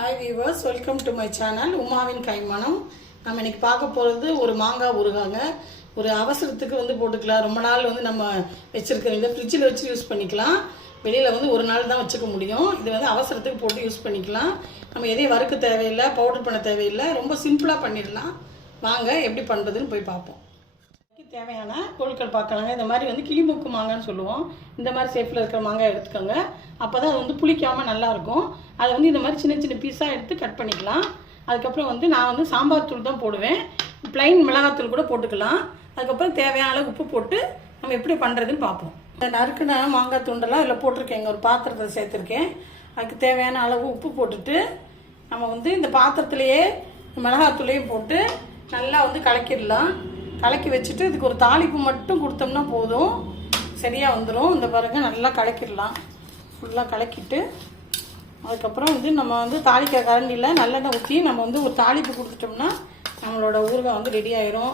Hi viewers, welcome to my channel உமாவின் கைமணம். நம்ம இன்னைக்கு பார்க்க போகிறது ஒரு மாங்காய் ஊறுகாங்க. ஒரு அவசரத்துக்கு போட்டுக்கலாம். ரொம்ப நாள் நம்ம வச்சுருக்கிறவங்க ஃப்ரிட்ஜில் வச்சு யூஸ் பண்ணிக்கலாம். வெளியில் ஒரு நாள் தான் வச்சுக்க முடியும். இது அவசரத்துக்கு போட்டு யூஸ் பண்ணிக்கலாம். நம்ம எதையும் வறுக்க தேவையில்லை, பவுடர் பண்ண தேவையில்லை. ரொம்ப சிம்பிளாக பண்ணிடலாம். வாங்க எப்படி பண்ணுறதுன்னு போய் பார்ப்போம். தேவையான பொருட்கள் பார்க்கலாங்க. இந்த மாதிரி கிளிமூக்கு மாங்கான்னு சொல்லுவோம். இந்த மாதிரி ஷேப்பில் இருக்கிற மாங்காய் எடுத்துக்கோங்க. அப்போ தான் அது புளிக்காமல் நல்லாயிருக்கும். அதை இந்த மாதிரி சின்ன சின்ன பீஸாக எடுத்து கட் பண்ணிக்கலாம். அதுக்கப்புறம் நான் சாம்பார் தூள் தான் போடுவேன். ப்ளைன் மிளகாத்தூள் கூட போட்டுக்கலாம். அதுக்கப்புறம் தேவையான அளவு உப்பு போட்டு நம்ம எப்படி பண்ணுறதுன்னு பார்ப்போம். நறுக்குன மாங்காய் துண்டெல்லாம் இதில் போட்டிருக்கேங்க. ஒரு பாத்திரத்தை சேர்த்துருக்கேன். அதுக்கு தேவையான அளவு உப்பு போட்டுட்டு நம்ம இந்த பாத்திரத்துலேயே மிளகாத்தூளையும் போட்டு நல்லா கலக்கிடலாம். கலக்கி வச்சுட்டு இதுக்கு ஒரு தாளிப்பு மட்டும் கொடுத்தோம்னா போதும், சரியாக வந்துடும். இந்த பாருங்கள், நல்லா கலக்கிடலாம். ஃபுல்லாக கலக்கிட்டு அதுக்கப்புறம் நம்ம தாளிக்க கரண்டியில் நல்லெண்ணெய் ஊற்றி நம்ம ஒரு தாளிப்பு கொடுத்துட்டோம்னா நம்மளோட ஊறுகாய் ரெடி ஆயிரும்.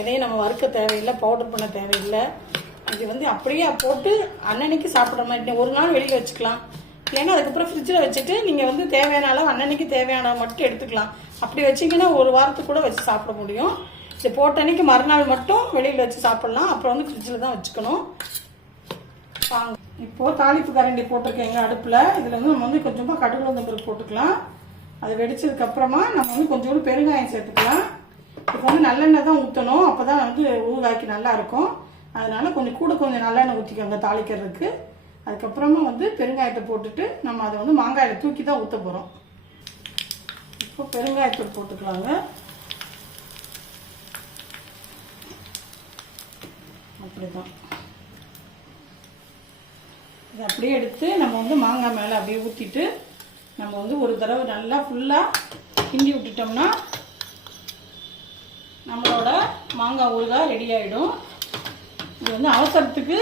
எதையும் நம்ம வறுக்க தேவையில்லை, பவுடர் பண்ண தேவையில்லை. இது அப்படியே போட்டு அன்னன்னைக்கு சாப்பிட்ற மாதிரி ஒரு நாள் வெளியில் வச்சுக்கலாம். இல்லைன்னா அதுக்கப்புறம் ஃப்ரிட்ஜில் வச்சுட்டு நீங்கள் தேவையான அளவு அன்னன்னைக்கு தேவையான மட்டும் எடுத்துக்கலாம். அப்படி வச்சிங்கன்னா ஒரு வாரத்துக்கு கூட வச்சு சாப்பிட முடியும். இது போட்ட அன்னைக்கு மறுநாள் மட்டும் வெளியில் வச்சு சாப்பிட்லாம். அப்புறம் ஃப்ரிட்ஜில் தான் வச்சுக்கணும். வாங்க, இப்போது தாளிப்பு கரண்டி போட்டிருக்கேங்க அடுப்பில். இதில் நம்ம கொஞ்சமாக கடுகு உளுந்தம்பருப்பு போட்டுக்கலாம். அது வெடிச்சதுக்கப்புறமா நம்ம கொஞ்சோண்டு பெருங்காயம் சேர்த்துக்கலாம். இப்போ நல்லெண்ணெய் தான் ஊற்றணும். அப்போ தான் ஊறுகாய்க்கு நல்லாயிருக்கும். அதனால் கொஞ்சம் நல்லெண்ணெய் ஊற்றிக்கோங்க தாளிக்கிறதுக்கு. அதுக்கப்புறமா பெருங்காயத்தை போட்டுட்டு நம்ம அதை மாங்காயில் தூக்கி தான் ஊற்ற போகிறோம். இப்போ பெருங்காயத்தூள் போட்டுக்கலாங்க. அப்படிதான் இதை அப்படியே எடுத்து நம்ம மாங்காய் மேலே அப்படியே ஊற்றிட்டு நம்ம ஒரு தடவை நல்லா ஃபுல்லாக கிண்டி விட்டுட்டோம்னா நம்மளோட மாங்காய் ஊறுகாய் ரெடி ஆகிடும். இது அவசரத்துக்கு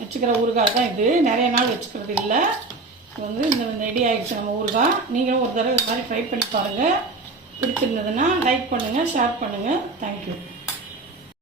வச்சுக்கிற ஊறுகாய் தான். இது நிறைய நாள் வச்சுக்கிறது இல்லை. இது இந்த ரெடி ஆகிடுச்சு நம்ம ஊறுகாய். நீங்களும் ஒரு தடவை இது மாதிரி ட்ரை பண்ணி பாருங்கள். பிடிச்சிருந்ததுன்னா லைக் பண்ணுங்கள், ஷேர் பண்ணுங்கள். தேங்க்யூ.